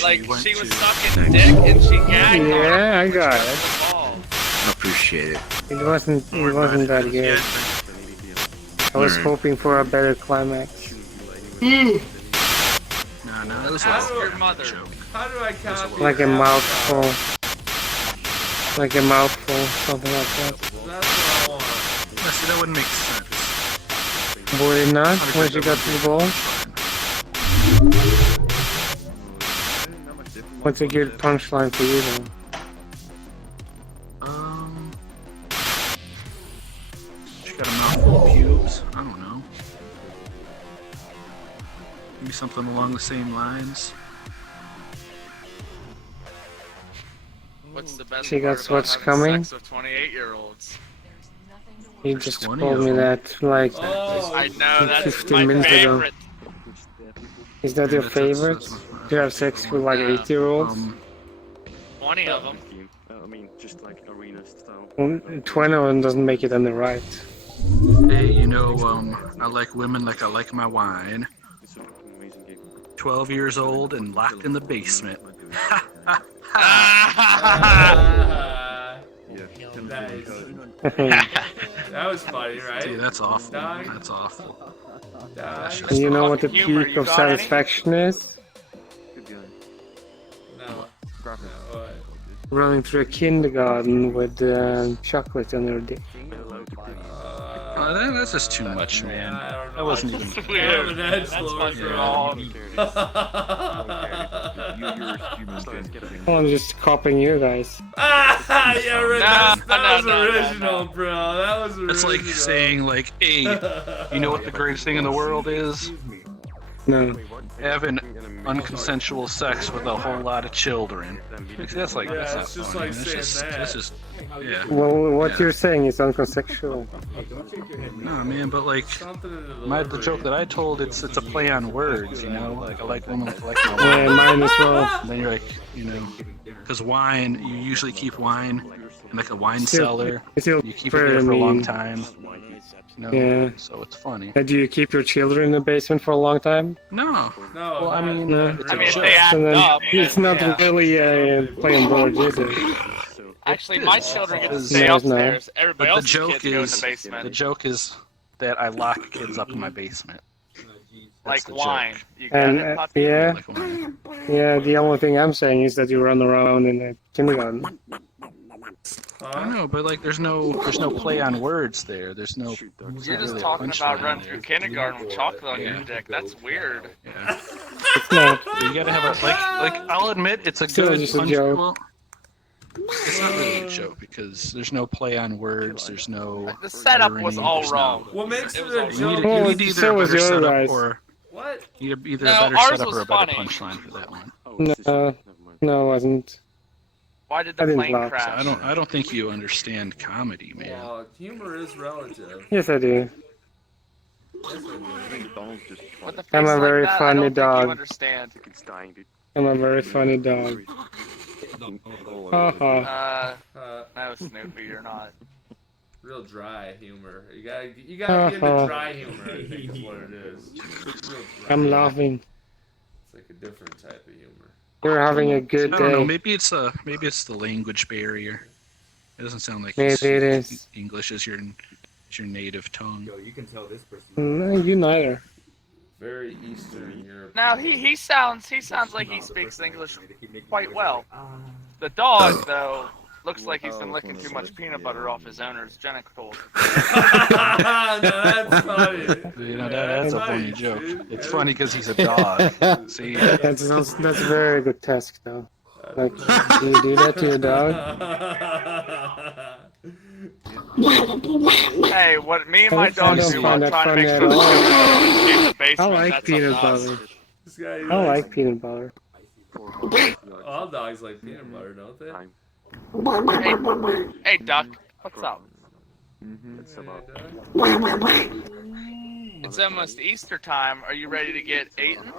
what? Like, she was sucking dick and she gagged on her. Yeah, I got it. I appreciate it. It wasn't that good. I was hoping for a better climax. No, that was Ask your mother. How do I copy Like a that? mouthful. Like a mouthful, something like that. That's what I want. Yeah, see, that wouldn't make sense. Would it not, when she got to the ball? What's a good punchline for you then? She got a mouthful of pubes. I don't know. Maybe something along the same lines. What's the best She got part what's about having coming? sex with 28-year-olds? You just 20 told me of them. that, like, Oh, I know, that's 15 my minutes ago. favorite. is that your favorite? To have sex with like 8-year-olds? 20 of them. I mean, just like arena style. 20 of them doesn't make it on the right. Hey, you know, I like women like I like my wine. It's an amazing game. 12 years old and locked in the basement. Nice. That was funny, right? See, that's awful. Dog. That's awful. Dog. You know what the Humor, peak you of got any? satisfaction is? Good guy. No. Graphic. No, what? Running through a kindergarten with chocolate on your dick. That's just too much, man. I don't know. That wasn't even. That's I have weird. an edge That's lord, fucking bro. wrong. Oh, I'm just copying you guys. Ah, yeah, right. That was no, original, bro. That was original. It's like saying, like, hey, you know what the greatest thing in the world is? No. Having unconsensual sex with a whole lot of children. That's like, Yeah, that's not it's just funny. like That's saying just, that. that's just, yeah. Well, what Yeah. you're saying is unconsensual. No, man, but like, Something in the the delivery. joke that I told, it's a play on words, you know? Like, I like women, like my Yeah, wine. mine as well. And then you're like, you know, because wine, you usually keep wine in like a wine Still- cellar. it's still You keep it there for a long mean. time. You know? Yeah. So it's funny. Do you keep your children in the basement for a long time? No. No, Well, I mean, it's I mean, if joke. they act And then up, it's not yeah. really playing board, is it? Actually, my children get to It's stay not. upstairs. Everybody But the else's joke kids go in the is, basement. the joke is that I lock kids up in my basement. Like the wine. joke. You got And it, puppy? yeah, Like wine. yeah. The only thing I'm saying is that you run around in the kindergarten. I know, but like, there's no play on words there. There's no. You're just really a talking about punchline running there. through kindergarten with chocolate on your Yeah. dick. That's weird. Yeah. It's not. You gotta have a like. I'll admit it's a Still good just a punch. joke. Well, it's not really a joke because there's no play on words. There's no. The setup was irony, all there's no- wrong. What makes it was a all You joke? need, Well, you need either so a was better your setup guys. What? either a No, better ours setup was or a better funny. punchline for that one. No, it wasn't. Why did I the didn't plane laugh. crash? I don't think you understand comedy, man. Well, humor is relative. Yes, I do. What the face I'm a like very that? I funny don't think dog. you understand. It's dying, dude. I'm a very funny dog. Haha. No, Snoopy, you're not. Real dry humor. You gotta get into dry humor, I think is what it is. It's real dry. I'm laughing. It's like a different type of humor. You're having a good I don't know. day. Maybe it's the language barrier. It doesn't sound like Maybe it is. English is your native tongue. Yo, you can tell this person. No, you neither. Very Eastern Europe. Now he sounds like he speaks English quite well. The dog though looks like he's been licking too much peanut butter off his owner's genitals. No, that's funny. You know, that's a funny Nice, joke. dude. It's funny because he's a dog. See? That's a very good task, though. Like, do you do that to your dog? Hey, what me and my dog don't do find while that trying to make funny sure at the all. children in the I basement, like that's peanut up to us. butter. This guy I like peanut butter. all dogs like peanut butter, don't they? Hey, Duck, what's up? It's about It's almost Easter time. Are you ready to get eaten?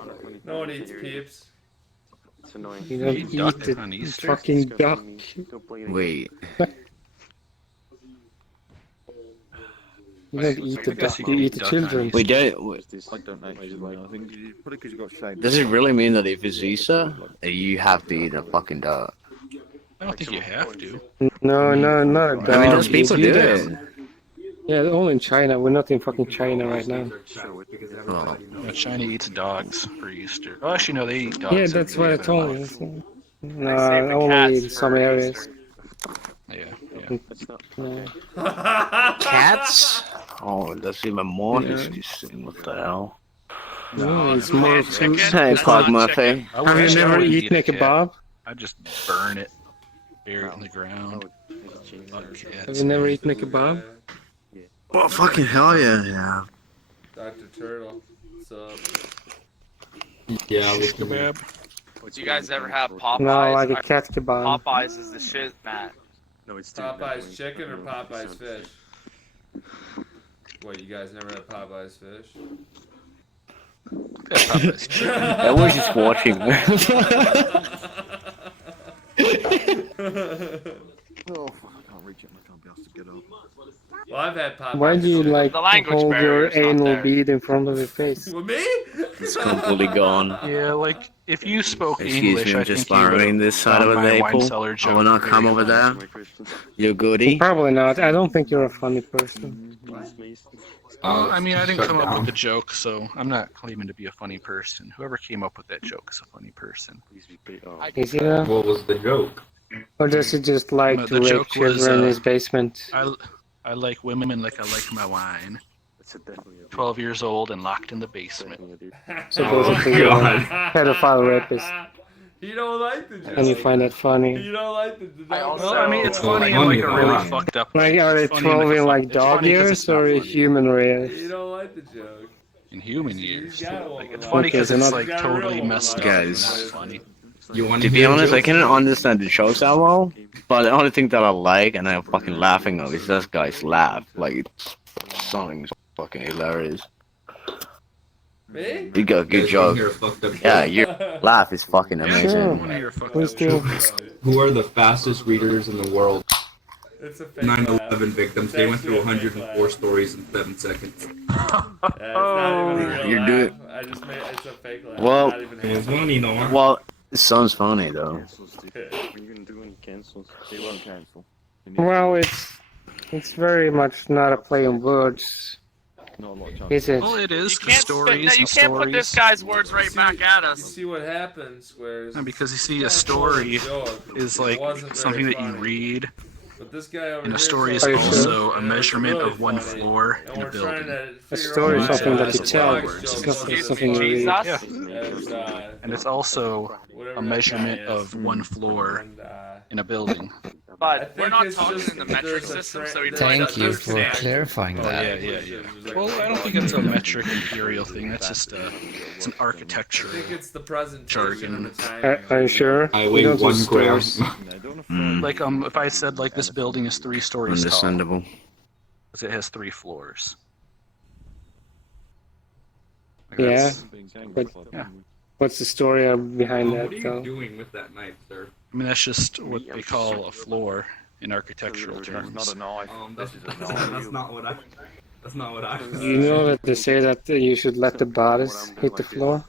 No one eats peeps. it's annoying. You don't You eat duck the on Easter? fucking duck. Don't play it again. Wait. You don't eat the I guess duck, you you can eat the duck children. eyes. We don't. I don't actually like. I think probably because you got shaved. Does it really mean that if it's Easter, you have to eat a fucking duck? I don't think you have to. No, no, not a I dog. I mean, Um, those You people do do that. it. Yeah, only in China. We're not in fucking China right now. Oh. China eats dogs for Easter. Oh, actually, no, they eat dogs. Yeah, every that's day what I of their told life. you. They No, save the only cats in some for areas. Easter. Yeah, yeah. It's not. No. Cats? Oh, that's even more Yeah. disgusting. What the hell? No, it's Canned more. chicken? Hey, That's Pug not Murphy. chicken. I would- Have you actually, I never wouldn't eaten a eat cat. kebab? I'd just burn it, bury it in the ground. Fuck Have cats. you never eaten a kebab? Oh, fucking hell yeah. Dr. Turtle. What's up? Yeah, Shish kebab. Do you guys ever have Popeyes? No, like a cat kebab. Popeyes is the shit, Matt. No, it's Popeye's chicken or Popeye's fish? What, you guys never had Popeye's fish? Yeah, Popeye's chicken. I was just watching. Oh fuck! I can't reach it. I can't be asked to get up. Well, I've had Popeye's Why do you chicken. like The language hold your barrier's not anal there. bead in front of your face? With me? It's completely gone. Yeah, like if you spoke Excuse English, me, I I'm just think you would borrowing this side of found a my wine maple. cellar I joke will not come very over funny. there. You goodie? Probably not. I don't think you're a funny person. Well, I mean, I didn't come up with the joke, so I'm not claiming to be a funny person. Whoever came up with that joke is a funny person. Is he though? What was the joke? Or does he just like No, to the rape joke was, children in his basement? I like women like I like my wine. It's definitely a 12 years old and locked in the basement. So Oh, basically, you're a God. pedophile rapist. You don't like the joke. And you find that funny. You don't like the joke. I also- Well, I mean, it's Well, funny in funny, like a really but- fucked up Like, way. are they It's funny in, 12 in a like fuck- it's dog funny 'cause years it's not or funny. human You years? don't like the joke. In human years. You got one Like, it's with funny Okay, because so it's not- like totally messed up. Guys. It's not funny. You want To be honest, I cannot understand the jokes that well, but the only thing that I like and I'm fucking laughing at is this guy's laugh. Like, it's something fucking hilarious. Me? You got a good joke. Yeah, your laugh is fucking Yeah, amazing. one of your fucked Please up do. jokes. Who are the fastest readers in the world? It's a fake 9/11 laugh. victims. They went through 104 stories in 7 seconds. Yeah, it's not even a real You're laugh. doing- I just made it's a fake laugh. Well- Not even It's funny, no? Well, it sounds funny though. Cancels, dude. What are you gonna do when he cancels? They won't cancel. Well, it's very much not a play on words, Not a lot of chance. is it? Well, it is. You The can't, stories no, you and can't put this stories. guy's words right back at You us. see what happens, Squares. And because you see, a story is like something that you read, But this guy over and a here story is told Are me you also sure? a it's measurement really of one funny. floor And in a we're trying building. to A figure story out is why something that you it's tell. a It's joke. not Excuse something me, you read. Jesus. And, And it's also whatever a that measurement guy is. of one floor And, in a building. I But we're think not it's talking just in the metric there's a system, tra- so he there's probably a- doesn't Thank you there's for understand. clarifying Oh, that. yeah. Well, I don't think it's a metric imperial thing. That's just it's an architecture. I think it's the presentation Jargon. and the timing. Are you sure? I We weigh don't do 1 gram. stores. Like if I said like this building is 3 stories tall, Understandable. because it has 3 floors. Like, Yeah. that's- But- Yeah. What's the story behind What that, are you though? doing with that knife, sir? I mean, that's just what they call a floor in architectural terms. Not a knife. That's not what I. That's not what I. You know that they say that you should let the bodice hit the floor?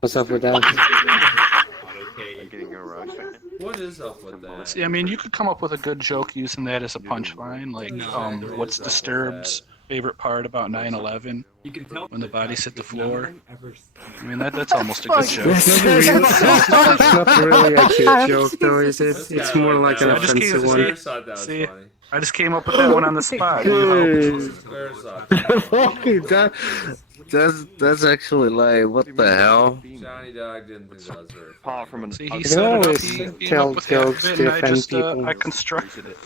What's up with that? Okay. Getting aroused. What is up with that? See, I mean, you could come up with a good joke using that as a punchline, like, what's Disturbed's favorite part about 9/11? You can tell When the bodies hit the floor. Ever- I mean, that's almost a good joke. It's not really a good joke, though, is it? This It's guy more like like an that. I just offensive can't one. see- Squares thought that was See? funny. I just came up with that one on the spot. Good. Squares thought that was funny. That's actually like, what the hell? Johnny Dog didn't think that was very funny. Apart from an See, You he can set it up, always he came tell up with half jokes of it, to and I offend just, people. I constructed it.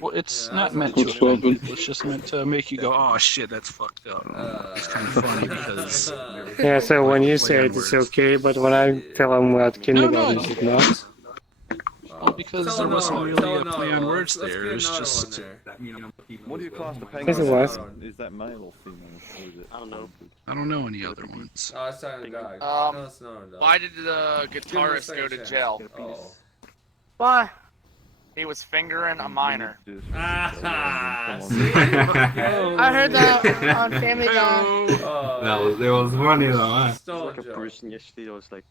Well, it's Yeah, not that's meant to what offend people, it's just meant to make you go, oh shit, that's fucked up. Uh, It's kind of funny because... Yeah, so when you Play say on it, it's words. okay, but when I tell them about kindergarten, it's not. Well, because Tell there another wasn't one, really tell a another play on one. words Let's there, get it's another just... one there. That mean I'm a female. What do you class the Yes, it penguin was. as? Is that male or female? Or is it? I don't know. I don't know any other ones. Oh, it's talking to Dog. Um, No, it's not a dog. Why did the Give him a guitarist second go to chance. jail? Oh. Why? He was fingering a minor. Ah, Come see? on. I heard that on Family Guy. Oh, There was funny though, huh? stolen Like a joke. person yesterday, I was like,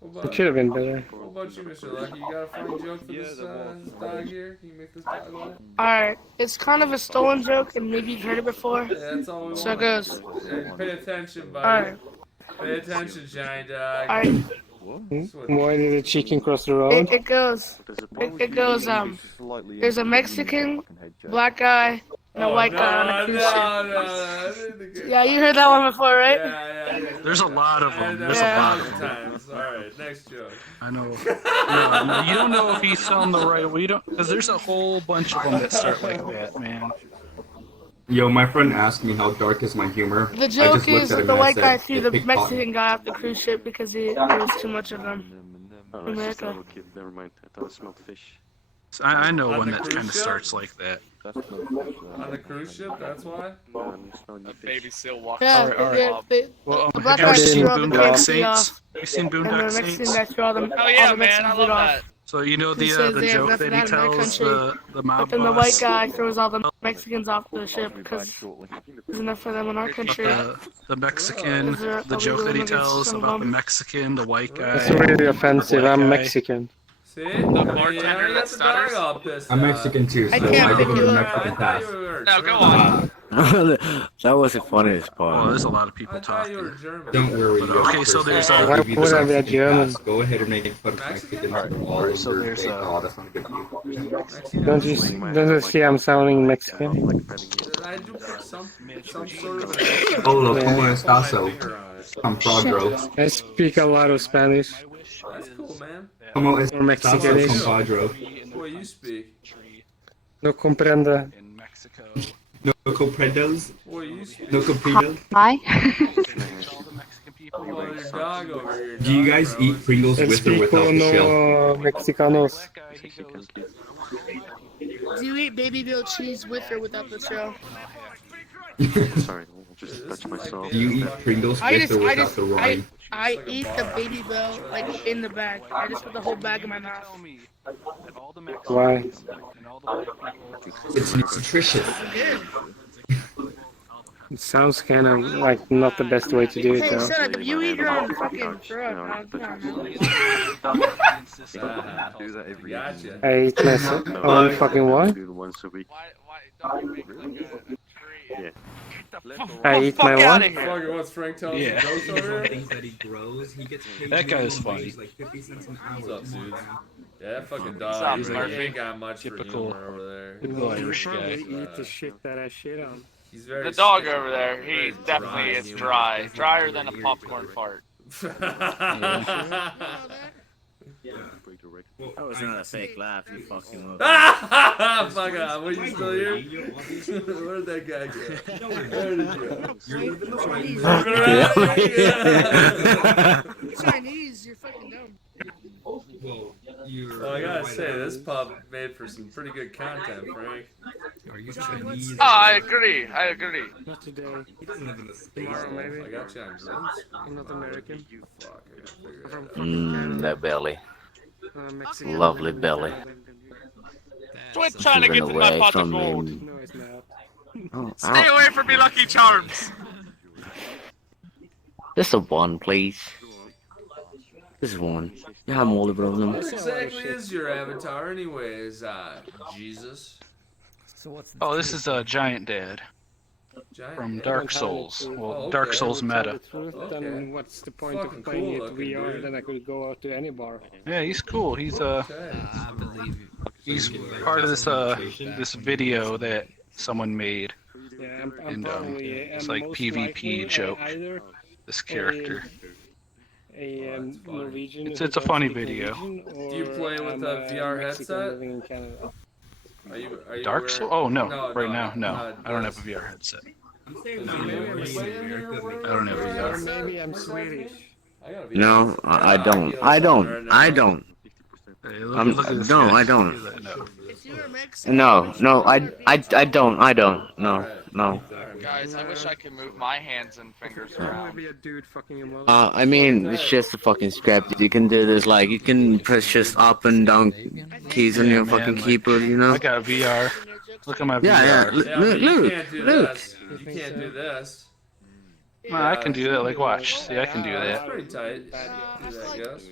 What It should have been better. about you, Mr. Lucky? You got a funny joke for this dog here? Can you make this dog laugh? Alright, it's kind of a stolen joke, and maybe you've heard it before. Yeah, that's all we want. So it goes. Hey, pay attention, buddy. Alright, Pay attention, giant dog. alright. what? Why did the chicken cross the road? It goes. There's a problem It with goes, you, slightly there's a into Mexican, fucking head, Jack. black guy, and a white guy on a cruise ship. No. Yeah, you heard that one before, right? Yeah. There's a lot of them. There's Yeah. a lot of them. times. Alright, next joke. I know. No, you don't know if he's selling the right way. You don't, because there's a whole bunch of them that start like that, man. Yo, my friend asked me how dark is my humor. The I joke just looked is at him the and I white said, guy threw the "Pickpocket." Mexican guy off the cruise ship because there was too much of them. Oh, it's just a America. little kid, never mind. I thought I smelled fish. So I know On one the that cruise kind of ship? starts like that. That's not fish. On the cruise ship, that's why? I'm smelling A fish. baby seal walks Yeah, Alright, alright. they, Well, the have black you ever guy seen threw all the Boondock KFC Saints? off, Have you seen and the Boondock Mexican Saints? guy threw all the Oh all yeah, the man, I Mexicans love off. that. So you know He the says they have joke nothing that he out of my tells country. the mob But then the boss? white guy throws all the Mexicans off the ship I'll be back because shortly. there's enough for them in our But country. the Mexican, Is there the a joke legal that he immigrants tells from about the them? Mexican, the white That's guy. really offensive. Black I'm guy. Mexican. See? bartender that stutters? I'm Mexican too, so I can't I give pick him you a up. Mexican pass. No, go on. That was the funniest Well, part. there's a lot of people I thought you were talking. German. Don't worry. But, young okay, so person. there's, I'll Why give you the would I be a Mexican German? pass. Go ahead and make fun of Mexican? Mexicans all Alright, so over there's, the- Oh, that's not good for you. Mexican? Don't you see I'm sounding Mexican? Like petting it. I do pick some sort of Hola, Yeah. ¿cómo estás? finger on it. I'm Padro. I speak a lot of Spanish. That's cool, man. ¿Cómo Or estás, Mexican-ish. compadro? Boy, you speak. No comprende. In Mexico. No comprendos? Boy, you speak. No comprendos? Hi. All the Mexican people. Oh, your dog over here. Do you dog, guys bro. eat Pringles with or Explico without the shell? no Mexicanos. Black guy, he goes, Do you eat baby bill cheese with or without the shell? Sorry, I'll just touch myself. Do you eat Pringles I with just, or I without just, the rind? I eat the baby bell like in the bag. I just put the whole bag in my mouth. tell me that all the Why? Mexicans and all the white people. It's nutritious. Good. It sounds kind of like not the best way to do it Hey, though. shut up. You eat your own fucking drug. Come on, man. Do that every Gotcha. evening. I eat my own fucking what? Do it once a week. Why don't you make like a tree? Yeah. I eat Fuck my outta what? here. Fucking what's Frank telling Yeah. you jokes over here? Things that he grows, he gets paid That guy is minimum funny. wage, like 50 cents an What's hour. up, dude? Yeah, that fucking What's dog. up, He's like, Murphy? he ain't got much Typical- for humor over there. Typical Irish guy. eat the shit that I shit on. He's very The dog sticky, over there, very he definitely is humor. dry. Drier than a popcorn fart. Well, That was not a fake laugh, you fucking look. Fuck off. Were you still here? Where did that guy go? Where did you go? You're living the life. Chinese, you're fucking dumb. Well, you're. Well, I gotta say, this pub made for some pretty good content, Frank. Are you Chinese? Oh, I agree. I agree. Not today. He doesn't live in the States. Tomorrow I maybe. got you on green screen. I'm not American. Fuck, I gotta figure it I'm out. from fucking That belly. Mexican. Lovely belly. Quit trying to get to my Away pot of from gold. him. No, it's not. Oh, Stay away from me, Lucky Charms. Just a one, please. Just one. You have all the problem. What exactly is your avatar, anyways, Jesus? Oh, this is a Giant Dad Giant from man? Dark Souls. Well, Oh, Dark okay. Souls meta. Okay. Then what's the point Fucking of playing cool it looking, VR? dude. Then I could go out to any bar. Yeah, he's cool. He's Okay. he's part of this video that someone made. Yeah, I'm And, probably it's I'm like most PvP likely joke. Either This character. a Norwegian. It's who a don't funny speak video. Norwegian, Do you or play with I'm a VR Mexican headset? living in Canada. Are you Dark aware- Souls? Oh no, No, right no, now, no. uh, I don't have a VR headset. I'm saying Is no, he no, really playing here? I don't have a Or VR. maybe I'm Swedish. I gotta be No, honest. I don't. I don't. I don't. Hey, I'm- look at this no, guy. I don't. Look at that, no. If you were Mexican, No, no, I don't. I don't. No, Alright. No. Guys, I wish I could move my hands and fingers around. Be a dude fucking him up. I mean, it's just a fucking script. You can do this, like, you can press just up and down keys on Yeah, your man, fucking like, keyboard, you know? I got VR. Look at my Yeah, VR. yeah. Yeah, but you Luke, can't do Luke. this. You can't do this. Well, I can do that. Like, watch. See, I can do That's that. pretty tight. I Do feel that, like guess.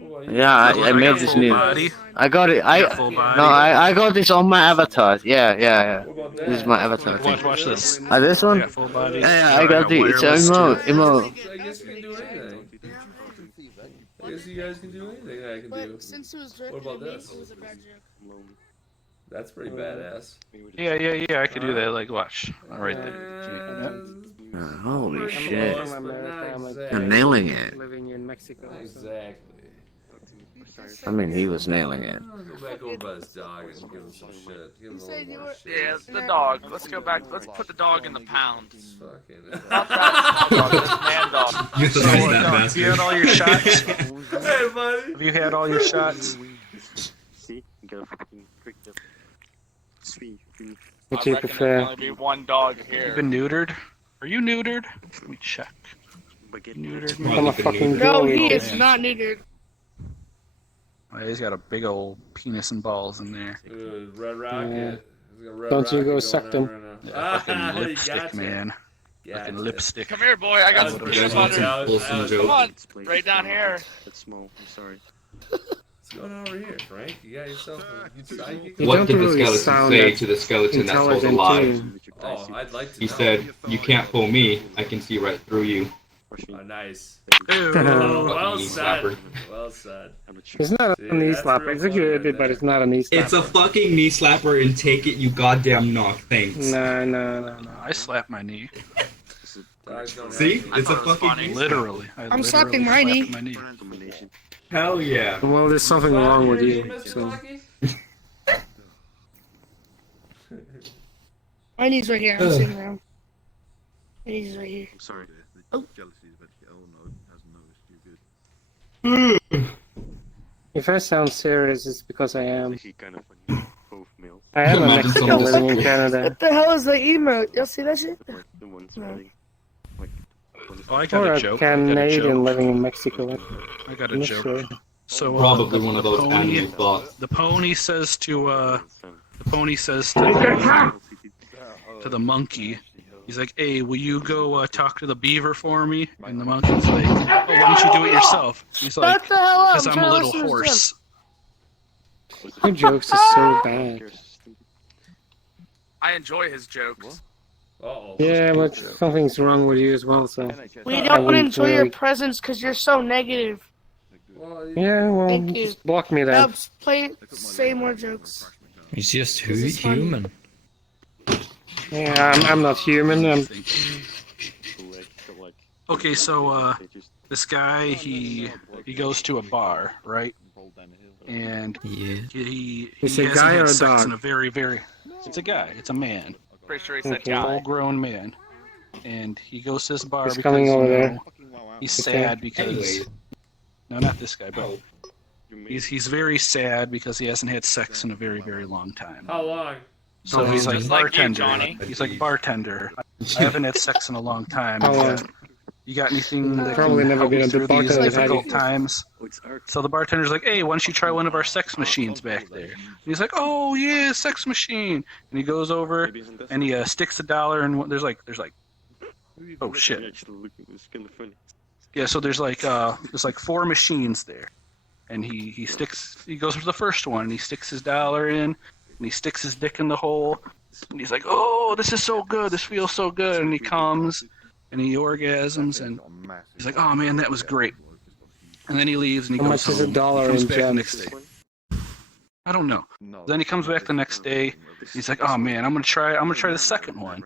Boy, you- Yeah, I got made this full new. body. I got it. I got full body. No, I got this on my avatar. Yeah. What about This is that? my avatar. Watch this. This I one? got full body. Yeah, I got the. It's wireless emo. too. I guess you can do anything. I guess you guys can do anything I can do. But since it was What directed about at me, this? it was a bad joke. That's pretty badass. Yeah. I could do that. Like, watch. Right there. Holy Pretty shit. close, but not You're exactly. nailing it. Living in Mexico. So. Exactly. I mean, he was nailing it. Go back over by this dog and give him some shit. Give him a said little you more were- shit. Yeah, the dog. Let's go back. Let's put the dog in the pound. Fucking. Not that dog, this man dog. You So, size that have you had bastard. all your shots? Hey, buddy. Have you had all your shots? See? You gotta fucking prick them. Sweet. What I do you reckon prefer? there'll only be one dog You here. been neutered? Are you neutered? Let me check. Baguette. Neutered? Well, I'm a the fucking neuter. No, girl. he Oh, is man. not neutered. Oh, he's got a big old penis and balls in there. Dude, Red Rocket. Yeah. He's got Red Don't you Rocket go going suck on them. right now. Yeah, fucking Ah, he lipstick, gotcha. man. Gotcha. Fucking lipstick. Come here, boy. I got some That's peanut what butter. that's- Pull some Come on. Place Right down is here. That's small. I'm sorry. What's going on over here, Frank? You got yourself a psychic? You What don't did the really skeleton sound say that to the skeleton that told a intelligent lie? too. Oh, I'd like to He know. said, "You can't pull me. I can see right through you." Oh, nice. Ew. Oh, well Fucking said. slapper. Well said. It's not See, a knee that's slapper. real It's a funny good right bit, but there. it's not a knee slapper. It's a fucking knee slapper, and take it, you goddamn knock. Thanks. No. I slapped my knee. Dogs don't See? have- It's a thought it was fucking funny. knee. Literally. I I'm literally slapping my slapped knee. my knee. Combination. Hell yeah. Well, there's something wrong with you. Mr. So. Lucky? My knee's right here. I'm sitting around. My knee's right here. I'm sorry. Oh. Jealousy is better. Oh no, hasn't noticed. You're good. If I sound serious, it's because I am. Actually, kind of funny. Both males. I am a Imagine Mexican someone just- living in Canada. What the hell is the emote? Y'all see that shit? Like the ones No. running. Like. Oh, I got Or a a joke. I got a Canadian joke. living in Mexico. I got a I'm not joke. sure. So Probably one of those pony, anime thoughts. the pony says to the monkey, he's like, "Hey, will you go talk to the beaver for me?" And the monkey's like, "Oh, why don't you do it yourself?" He's like, Shut the hell up! "Because I'm a trying to little listen to this horse." Your jokes are so bad. I enjoy his jokes. Uh-oh. Yeah, but something's wrong with you as well, so. joke. We I don't wouldn't enjoy your really- presence because you're so negative. Well, Yeah, well, Thank you. just block me then. Helps play, say more jokes. He's just This is fun. human. Yeah, I'm not human. Okay, so this guy he goes to a bar, right? And Yeah. he It's a hasn't guy had or a sex dog? in a very it's a guy, it's a man, Pretty sure he said Okay. guy. full-grown man, and he goes to this bar He's because coming over you there. know, he's Okay. sad because no, not this guy, but he's very sad because he hasn't had sex in a very long time. how long? So he's like Just like you, bartender. Johnny. He's like bartender. I haven't had sex in a long time. How long? You got anything that Probably can never help been me a through good these bartender, have you? difficult times? So the bartender's like, "Hey, why don't you try one of our sex machines back there?" And he's like, "Oh yeah, sex machine." And he goes over and he sticks $1 and there's like oh shit. Yeah, so there's like 4 machines there, and he goes for the first one and he sticks his $1 in and he sticks his dick in the hole and he's like, "Oh, this is so good, this feels so good," and he comes and he orgasms and he's like, "Oh man, that was great," and then he leaves and he How goes much is home. $1 He comes in back the gems? next day. I don't know. Then he comes back the next day. He's like, "Oh man, I'm gonna try the second one."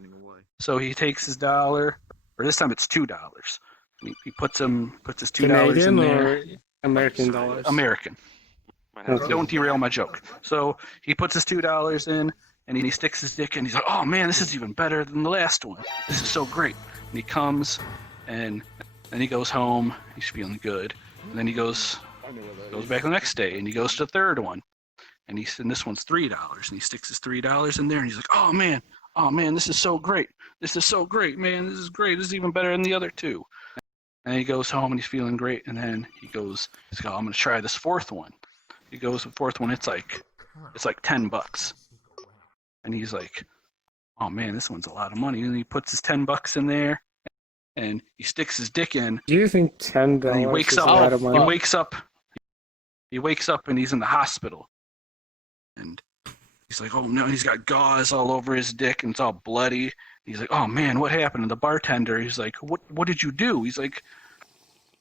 So he takes his $1, or this time it's $2. And he puts his $2 in Canadian there. or American dollars? American. Okay. Don't derail my joke. So he puts his $2 in, and he sticks his dick in. And he's like, "Oh man, this is even better than the last one. This is so great." And he comes, and then he goes home. He's feeling good. And then he goes back the next day, and he goes to the third one. And this one's $3, and he sticks his $3 in there, and he's like, "Oh man, "Oh man, this is so great. This is so great, man. This is great. This is even better than the other two." And he goes home and he's feeling great. And then he's like, "Oh, I'm gonna try this fourth one." He goes to the fourth one. It's like $10. And he's like, "Oh man, this one's a lot of money." And he puts his $10 in there, and he sticks his dick in. Do you think $10 And he wakes is up. a lot of money? He wakes up and he's in the hospital. And he's like, "Oh no!" He's got gauze all over his dick and it's all bloody. He's like, "Oh man, what happened?" And the bartender, he's like, "What did you do?" He's like,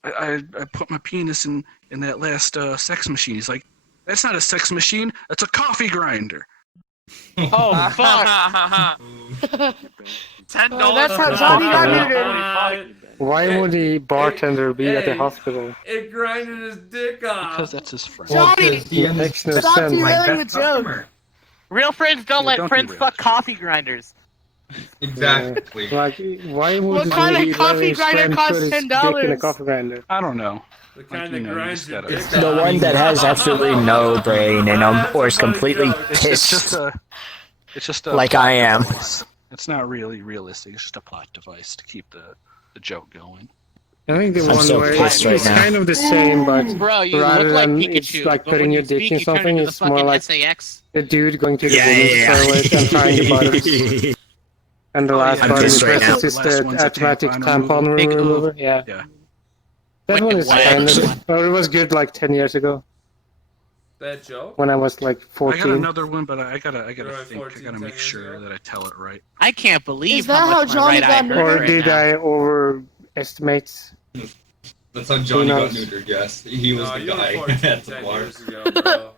I put my penis in that last sex machine." He's like, "That's not a sex machine. That's a coffee grinder." Oh fuck! $10. That's how for Johnny got coffee. neutered. Holy fuck. Why would the bartender be at the Hey. hospital? It grinded his dick off. Because that's his friend. Johnny, It makes no stop sense. derailing the joke. Real friends don't Yeah, let don't friends derail fuck it. coffee grinders. Exactly. Like, why would What kind of he coffee let his grinder friend costs put his dick in a $10? coffee grinder? I don't know. The Like, kind you that know, you grinds just your gotta- dick The off. one that has absolutely no brain in them, or is completely It's just pissed. a Like plot I am. device. It's not really realistic. It's just a plot device to keep the joke going. I think the I'm one so where pissed right it's now. kind of the same, but Bro, you rather look like than Pikachu. it's like but putting when your you dick speak, in you turn something, into the it's more fucking like SAX. the dude going to the Yeah, women's yeah, yeah. toilet and trying the butters. And the last yeah, I'm button pissed right now. is just Last the one's a automatic tampon tampon Big remover. Yeah. Yeah. That Wicked one is whack. kind of. Well, it was good like 10 years ago That joke? when I was like I got 14. another one, but I gotta You're right, think. 14, I gotta 10 make years sure ago. that I tell it right. I can't believe Is that how how much my Johnny right eye got hurts Or right did now. I overestimate? That's how Johnny got knows? neutered, yes. He was No, the you were guy 14, at the 10 bar. years ago, bro.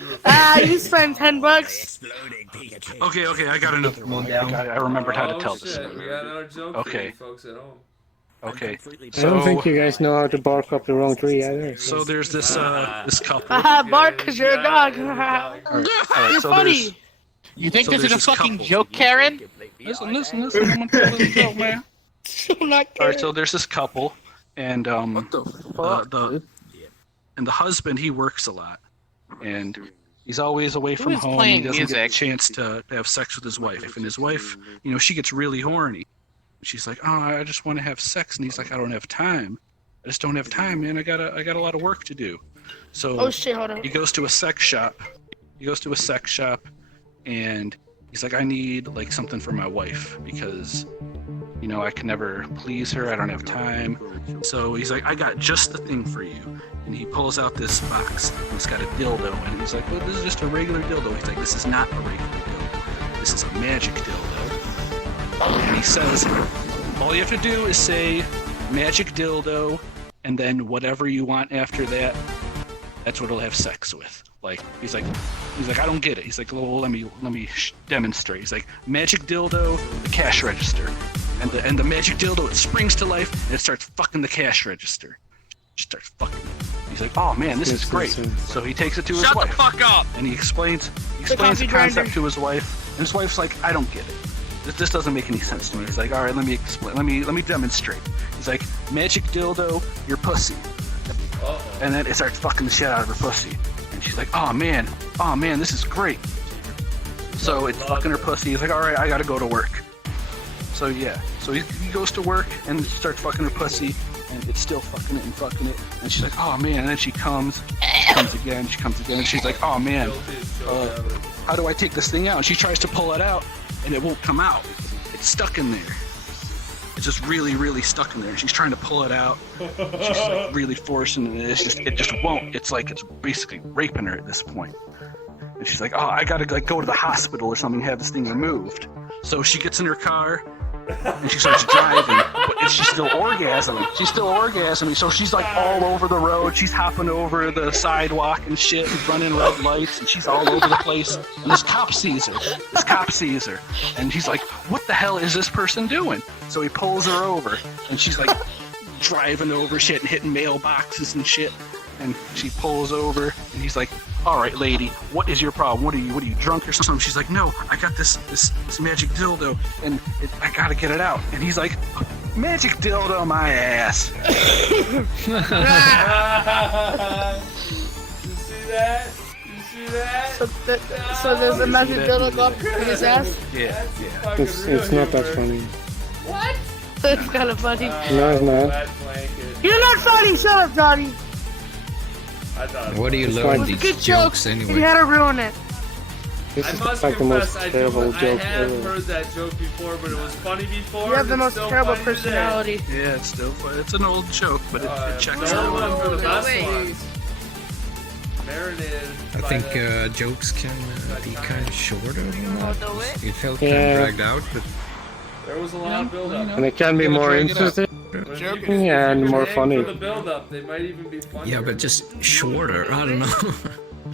You were You spent $10. Okay, I got another one. I remembered how to tell this. shit, we got another joke for Okay. you folks at home. Okay, I don't think you guys know how to bark up the wrong tree either. so there's this couple. Haha, bark because you're a dog. All right, You're so funny. You think So this is there's a this fucking couple. joke, Karen? Listen. I'm gonna tell this joke, man. I'm not All right, kidding. so there's this couple, and the husband, he works a lot, and he's always away from is home. He playing doesn't get a music? chance to have sex with his wife, and his wife, she gets really horny. She's like, "Oh, I just want to have sex," and he's like, "I don't have time. I just don't have time, man. I got a lot of work to do." So Oh shit, hold on. he goes to a sex shop. And he's like, "I need like something for my wife because, I can never please her. I don't have time." So he's like, "I got just the thing for you." And he pulls out this box. And it's got a dildo in it. He's like, "Well, this is just a regular dildo." He's like, "This is not a regular dildo. This is a magic dildo." And he says, "All you have to do is say magic dildo, and then whatever you want after that, that's what it'll have sex with." Like he's like, "I don't get it." He's like, "Well, let me demonstrate." He's like, "Magic dildo, the cash register, and the magic dildo, it springs to life and it starts fucking the cash register. Just starts fucking." He's like, "Oh man, this is great." So he takes it to his Shut wife. the fuck up! And he explains the coffee concept grinder. to his wife, and his wife's like, "I don't get it. This doesn't make any sense to me." He's like, "All right, let me explain. Let me demonstrate." He's like, "Magic dildo, your pussy," and then it starts fucking the shit out of her pussy, and she's like, "Oh man, this is great." So it's fucking her pussy. He's like, "All right, I gotta go to work." So yeah, so he goes to work and starts fucking her pussy, and it's still fucking it, and she's like, "Oh man," and then she comes again, and she's like, "Oh man, how do I take this thing out?" And she tries to pull it out, and it won't come out. It's stuck in there. It's just really, really stuck in there. She's trying to pull it out. She's like really forcing it. It just won't. It's like it's basically raping her at this point. And she's like, "Oh, I gotta like go to the hospital or something, have this thing removed." So she gets in her car and she starts driving, but she's still orgasming. So she's like all over the road. She's hopping over the sidewalk and shit, and running red lights, and she's all over the place. And this cop sees her, and he's like, "What the hell is this person doing?" So he pulls her over, and she's like driving over shit and hitting mailboxes and shit. And she pulls over, and he's like, "All right, lady, what is your problem? What are you drunk or something?" She's like, "No, I got this magic dildo, and I gotta get it out." And he's like, "Magic dildo, my ass." You see that? You see that? So there's a magic dildo go up in his ass. Yeah, yeah. It's not that funny. What? It's kind of funny. No, it's not. Flat blanket. You're not funny. Shut up, Johnny. I thought Where do you It's learn like- It was a these good jokes joke. You anyway? had to ruin it. This I is must like the most confess, terrible I joke have ever. heard that joke before, but it was funny before. You have the and most it's still terrible funny today. personality. Yeah, it's still it's an old joke, but it checks the out. old ones are the best wait. ones. Marinated. I by think the- jokes can be kind of shorter than that. It felt kind Yeah. of dragged out, but There was a lot of build up. And it can be more interesting and more funny. For the build up, they might even be funny. yeah, but just shorter. I don't know.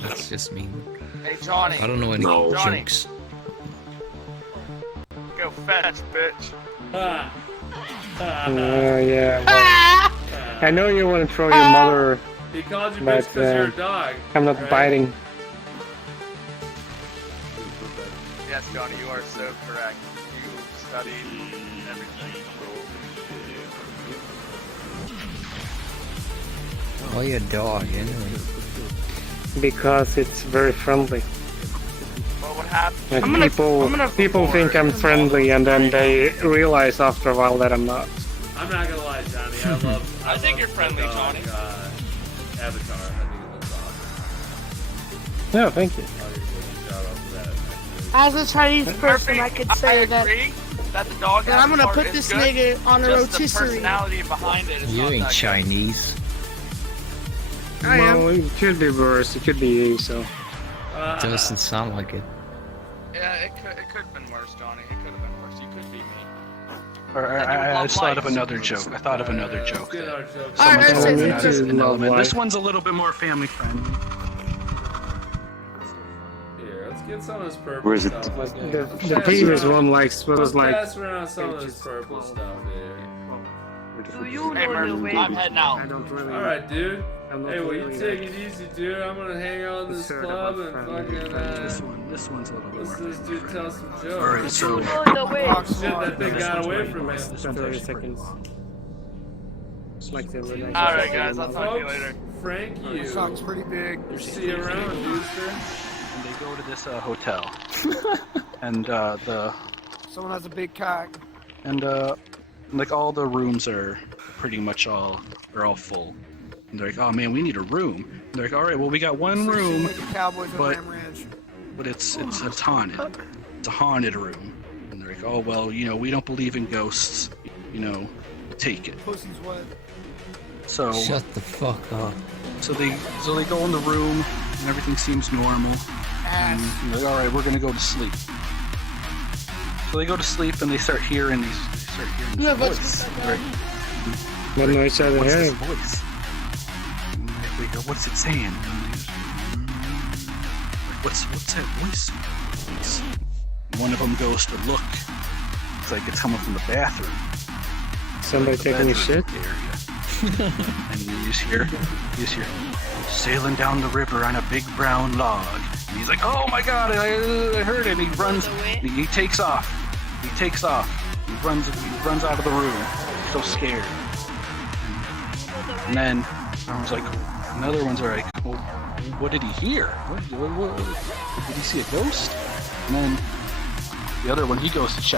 That's just me. Hey, Johnny. I don't know any Johnny. jokes. Go fetch, bitch. Yeah. Well, I know you want to throw your mother. He called you But, bitch because you're a dog. I'm not right? biting. Yes, Johnny, you are so correct. You studied everything. Why a dog anyway? Because it's very friendly. What would happen? Like I'm gonna- people think I'm friendly, and then they realize after a while that I'm not. I'm not gonna lie, Johnny. I think love you're friendly, the dog, Johnny. Avatar. I think it looks awesome. No, thank you. I'll give you a shout out for that. As a Chinese person, I could say that. agree that the dog That I'm gonna avatar put is this good, nigga on a just the rotisserie. personality behind it is You not ain't that good. Chinese. I am. Well, it could be worse. It could be you. So Doesn't sound like it. Yeah, it could have been worse, Johnny. It could have been worse. You could be me. I just thought of another joke. I thought of another joke. Get that our jokes. All right, someone let's told say me it's as just an love element. life. This one's a little bit more family friendly. Here, let's get some of this purple Where is it? stuff. the previous one Let's was like pass around some of this purple stuff here. Do you Hey, know the Murphy, way? I'm heading out. I don't really. Alright, dude. I'm not Hey, well, really you take it easy, dude. I'm gonna hang out in this Concerned club and about family. fucking, This one's a little bit listen more. to this dude tell some jokes. Alright, so You know the way. Oh, shit, that thing got away from me. this one's 30 actually pretty seconds. long. It's like they were like. Alright, guys, I'll talk to you Folks, later. Frank, you. Song's pretty big. See you around, duster. And they go to this hotel, and Someone has a big cock. like all the rooms are pretty much all full. And they're like, oh man, we need a room. And they're like, all right, well we got one room, Like the Cowboys of but- Ram Ranch. but it's haunted. It's a haunted room. And they're like, oh well, we don't believe in ghosts. Take it. Pussy's wet. So Shut the fuck up. so they go in the room and everything seems normal. And they're like, all right, we're gonna go to sleep. So they go to sleep and they start hearing these. Yeah, but- voice. They're like, What noise are they what's this hearing? voice? And they go, what's it saying? And they just, like, what's that voice? One of them goes to look. It's like it's coming from the bathroom. Somebody The taking a bedroom shit? area. And you just hear, sailing down the river on a big brown log. And he's like, oh my god, I heard it. And he runs, he takes off. He takes off. He runs out of the room. He's so scared. And then another one's like, well, what did he hear? What, did he see a ghost? And then the other one, he goes to check.